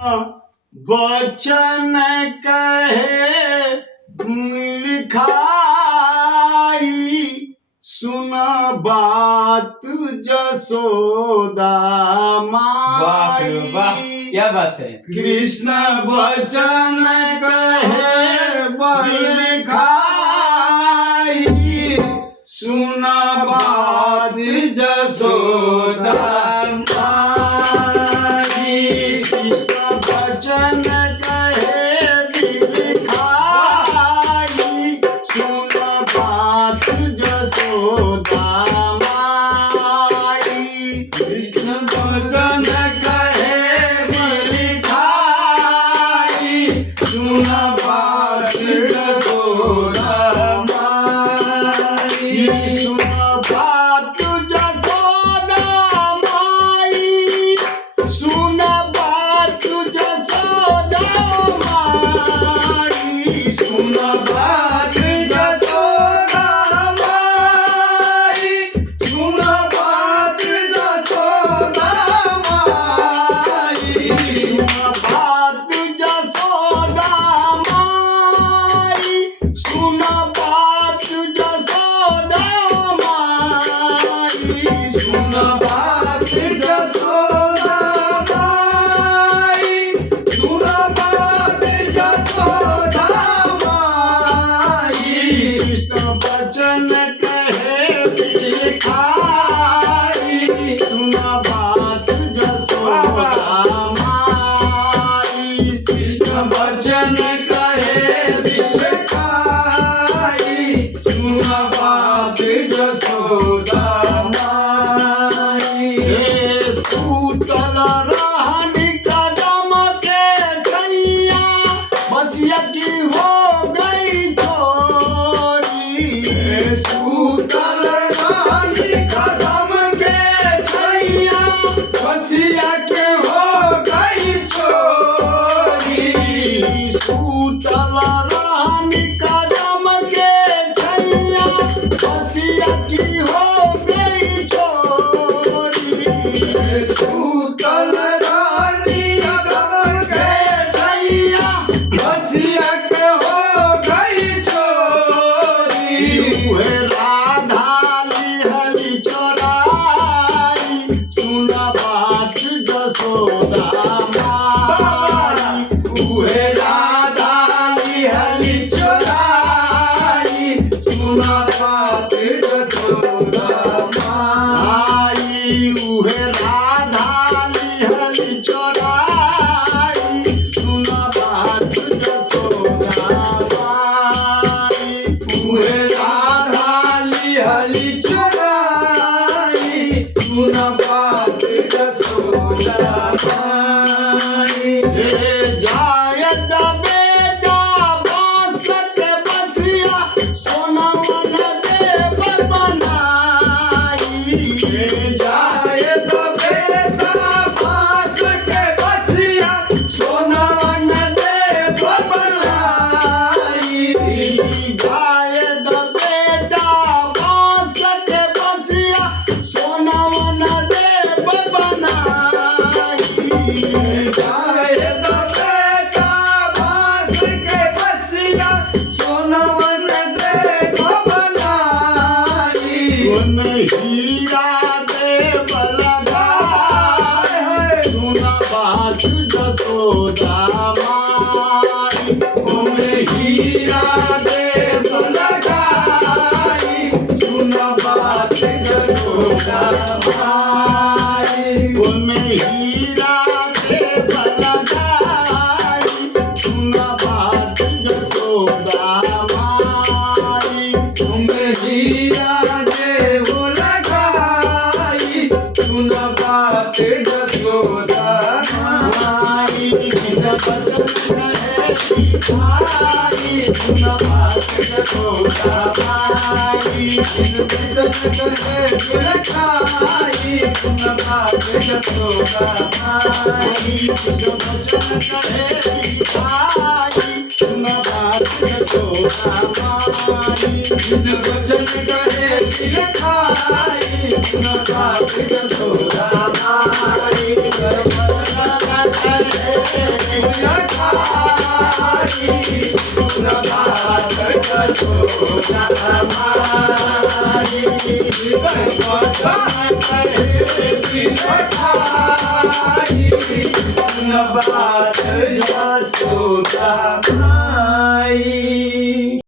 वचन कहे मिल खाई, सुन बात जसोदा वाह वाह, माई। क्या बात है। कृष्ण वचन कहे मिल खाई, सुन बात जसोदा माई। कृष्ण वचन कहे मिल खाई, सुन बात जसोदा माई। कृष्ण वचन कहे मिल खाई, सुन बात जसोदा माई। सुन बात जसोदा माई, सुन बात जसोदा माई। सुन बात जसोदा माई, सुन बात जसोदा माई। सुन बात जसोदा माई, सुन बात जसोदा माई। सुन बात जसोदा माई, सुन बात जसोदा माई। कृष्ण वचन कहे मिल खाई, सुन बात जसोदा माई। कृष्ण वचन कहे मिल खाई, सुन बात जसोदा माई। हे सूतल रहनी कदम के छैया, बसिया की हो गई चोरी। हे सूतल रहनी कदम के छैया, बसिया के हो गई चोरी। सूतल रहनी कदम के छैया, बसिया की हो गई चोरी। सूतल रहनी कदम के छैया, बसिया के हो गई चोरी। उहे राधा लिहली चोराई, सुन बात जसोदा माई। उहे राधा लिहली चोराई, सुन बात जसोदा माई। उहे राधा लिहली चोराई, सुन बात जसोदा माई। उहे राधा लिहली चोराई, सुन बात जसोदा माई। हे जायद बेटा बासत बसिया, सोनवन देव बनाई। हे जायद बेटा बासत बसिया, सोनवन देव बनाई। जायद बेटा बासत बसिया, सोनवन देव बनाई। जायद बेटा बास के बसिया, सोनवन देव बनाई। उन हीरा देव लगाए, सुन बात जसोदा माई। उन हीरा देव लगाई, सुन बात जसोदा माई। उन हीरा देव लगाई, सुन बात जसोदा माई। तुम हीरा देव लगाई, सुन बात जसोदा माई। जिन बचन कहे भिखारी, सुन बात जसोदा माई। जिन बचन कहे भिखारी, सुन बात जसोदा माई। जिन बचन कहे भिखारी, सुन बात जसोदा माई। जिन बचन कहे भिखारी, सुन बात जसोदा माई। खाई सुन बात जसोदा माई वचन कहे बिन खाई सुन बात जसोदा माई।